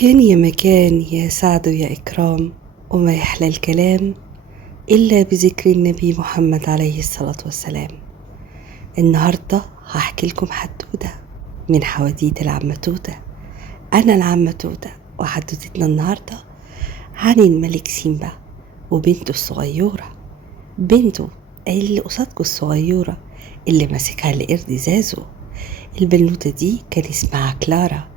كان يا مكان يا سعد يا إكرام، وما يحلى الكلام إلا بذكر النبي محمد عليه الصلاة والسلام. النهاردة هحكي لكم حدوتة من حواديت العمة توتة. أنا العمة توتة، وحدوتتنا النهاردة عن الملك سيمبا وبنته الصغيرة، بنته اللي قصادكوا الصغيرة اللي ماسكها القرد زازو. البنوتة دي كان اسمها كلارا،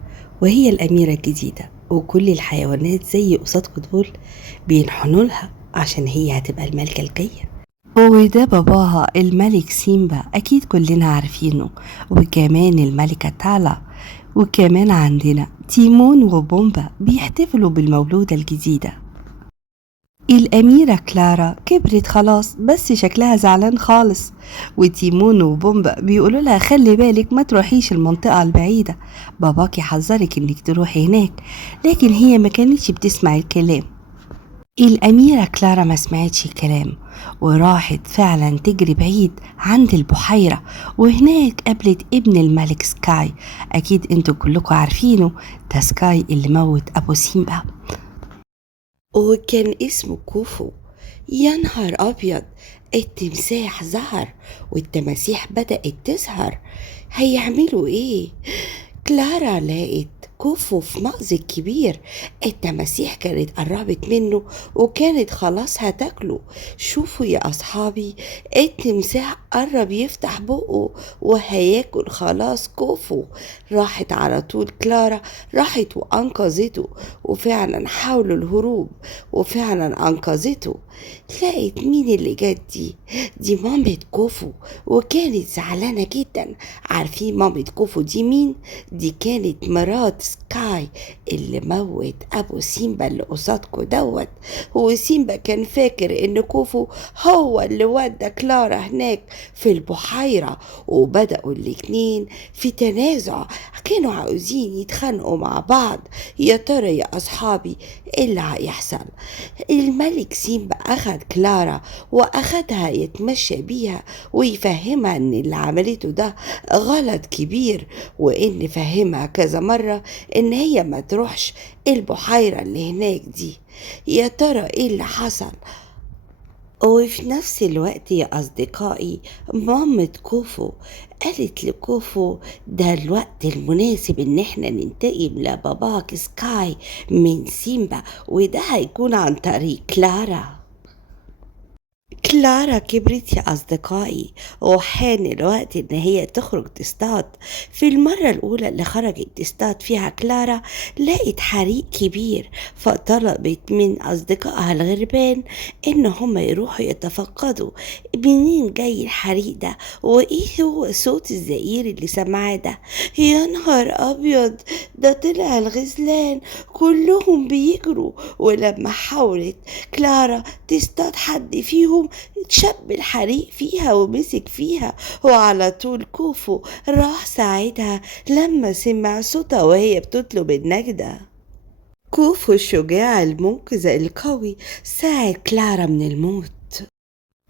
وهي الأميرة الجديدة، وكل الحيوانات زي قصادكوا دول بينحنوا لها عشان هي هتبقى الملكة الجاية. وده باباها الملك سيمبا، أكيد كلنا عارفينه، وكمان الملكة تالا، وكمان عندنا تيمون وبومبا بيحتفلوا بالمولودة الجديدة. الأميرة كلارا كبرت خلاص، بس شكلها زعلان خالص، وتيمون وبومبا بيقولوا لها خلي بالك ما تروحيش المنطقة البعيدة، باباكي حذرك انك تروحي هناك، لكن هي ما كانتش بتسمع الكلام. الأميرة كلارا ما سمعتش الكلام، وراحت فعلا تجري بعيد عند البحيرة، وهناك قابلت ابن الملك سكاي. أكيد انتوا كلكم عارفينه، ده سكاي اللي موت أبو سيمبا، وكان اسمه كوفو. يا نهار أبيض، التمساح ظهر والتماسيح بدأت تظهر. هيعملوا ايه؟ كلارا لقت كوفو في مأزق كبير، التماسيح كانت قربت منه وكانت خلاص هتاكله. شوفوا يا أصحابي، التمساح قرب يفتح بقه وهياكل خلاص كوفو. راحت على طول كلارا، راحت وأنقذته، وفعلا حاولوا الهروب وفعلا أنقذته. لقيت مين اللي جت دي مامة كوفو، وكانت زعلانة جدا. عارفين مامة كوفو دي مين؟ دي كانت مرات سكاي اللي موت ابو سيمبا اللي قصادكوا دوت. وسيمبا كان فاكر ان كوفو هو اللي ودى كلارا هناك في البحيرة، وبدأوا الاتنين في تنازع، كانوا عاوزين يتخانقوا مع بعض. يا ترى يا اصحابي ايه اللي هيحصل؟ الملك سيمبا اخد كلارا واخدها يتمشى بيها ويفهمها ان اللي عملته ده غلط كبير، وان فهمها كذا مرة ان هي ما تروحش البحيرة اللي هناك دي. يا ترى ايه اللي حصل؟ وفي نفس الوقت يا أصدقائي، مامة كوفو قالت لكوفو ده الوقت المناسب ان احنا ننتقم لباباك سكاي من سيمبا، وده هيكون عن طريق كلارا. كلارا كبرت يا أصدقائي، وحان الوقت إن هي تخرج تصطاد. في المرة الأولى اللي خرجت تصطاد فيها كلارا لقت حريق كبير، فطلبت من أصدقائها الغربان إن هم يروحوا يتفقدوا منين جاي الحريق ده، وإيه هو صوت الزئير اللي سمعاه ده. يا نهار أبيض، ده طلع الغزلان كلهم بيجروا. ولما حاولت كلارا تصطاد حد فيهم اتشب الحريق فيها ومسك فيها، وعلى طول كوفو راح ساعدها لما سمع صوتها وهي بتطلب النجدة. كوفو الشجاع المنقذ القوي ساعد كلارا من الموت.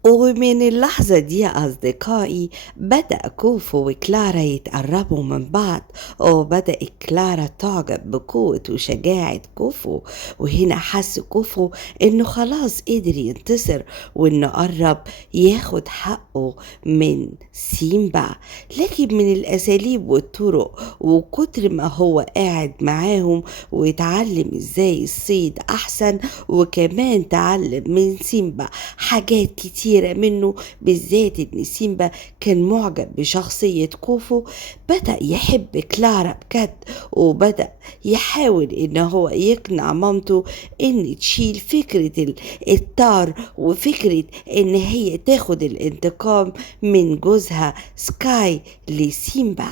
ومن اللحظة دي يا أصدقائي بدأ كوفو وكلارا يتقربوا من بعض، وبدأت كلارا تعجب بقوة وشجاعة كوفو. وهنا حس كوفو إنه خلاص قدر ينتصر، وإنه قرب ياخد حقه من سيمبا. لكن من الأساليب والطرق وكتر ما هو قاعد معاهم ويتعلم إزاي الصيد أحسن، وكمان تعلم من سيمبا حاجات كتيرة منه، بالذات ان سيمبا كان معجب بشخصية كوفو. بدأ يحب كلارا بجد، وبدأ يحاول ان هو يقنع مامته ان تشيل فكرة الطار، وفكرة ان هي تاخد الانتقام من جوزها سكاي لسيمبا.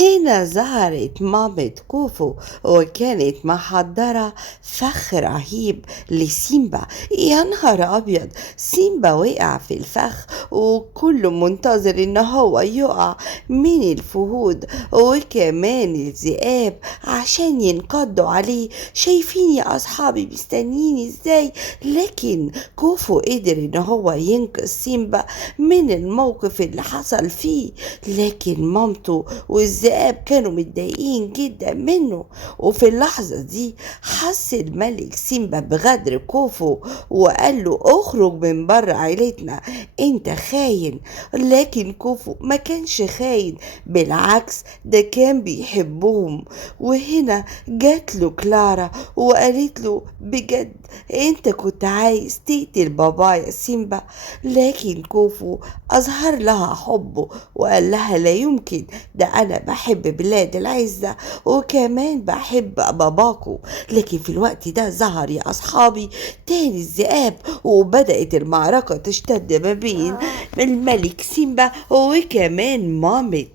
هنا ظهرت مامة كوفو، وكانت محضرة فخ رهيب لسيمبا. يا نهار أبيض، سيمبا وقع في الفخ وكله منتظر إن هو يقع من الفهود وكمان الذئاب عشان ينقضوا عليه. شايفين يا أصحابي مستنيين إزاي؟ لكن كوفو قدر إن هو ينقذ سيمبا من الموقف اللي حصل فيه. لكن مامته والذئاب كانوا متضايقين جدا منه. وفي اللحظة دي حس الملك سيمبا بغدر كوفو وقال له اخرج من بره عيلتنا، انت خاين. لكن كوفو ما كانش خاين، بالعكس ده كان بيحبهم. وهنا جات له كلارا وقالت له بجد انت كنت عايز تقتل بابا يا سيمبا؟ لكن كوفو اظهر لها حبه وقال لها لا يمكن، ده انا بحب بلاد العزة وكمان بحب باباكو. لكن في الوقت ده ظهر يا اصحابي تاني الذئاب، وبدأت المعركة تشتد ما بين الملك سيمبا وكمان مامة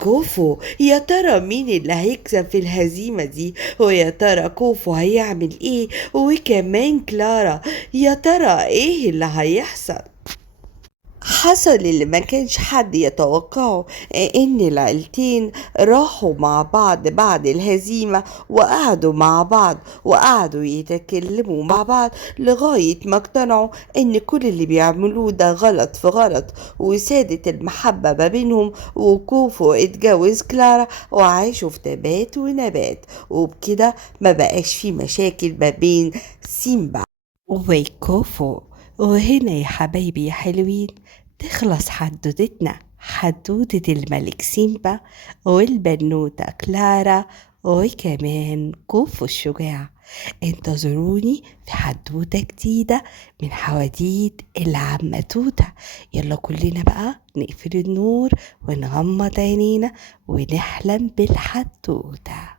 كوفو. يا ترى مين اللي هيكسب في الهزيمة دي؟ ويا ترى كوفو هيعمل ايه؟ وكمان كلارا يا ترى ايه اللي هيحصل؟ حصل اللي ما كانش حد يتوقعه، ان العيلتين راحوا مع بعض بعد الهزيمة وقعدوا مع بعض وقعدوا يتكلموا مع بعض لغاية ما اقتنعوا ان كل اللي بيعملوه ده غلط في غلط، وسادت المحبة ما بينهم. وكوفو اتجوز كلارا وعاشوا في تبات ونبات، وبكده ما بقاش في مشاكل ما بين سيمبا وكوفو. وهنا يا حبايبي يا حلوين تخلص حدوتتنا، حدوتة الملك سيمبا والبنوتة كلارا وكمان كوفو الشجاع. انتظروني في حدوتة جديدة من حواديت العمة توتة. يلا كلنا بقى نقفل النور ونغمض عينينا ونحلم بالحدوتة.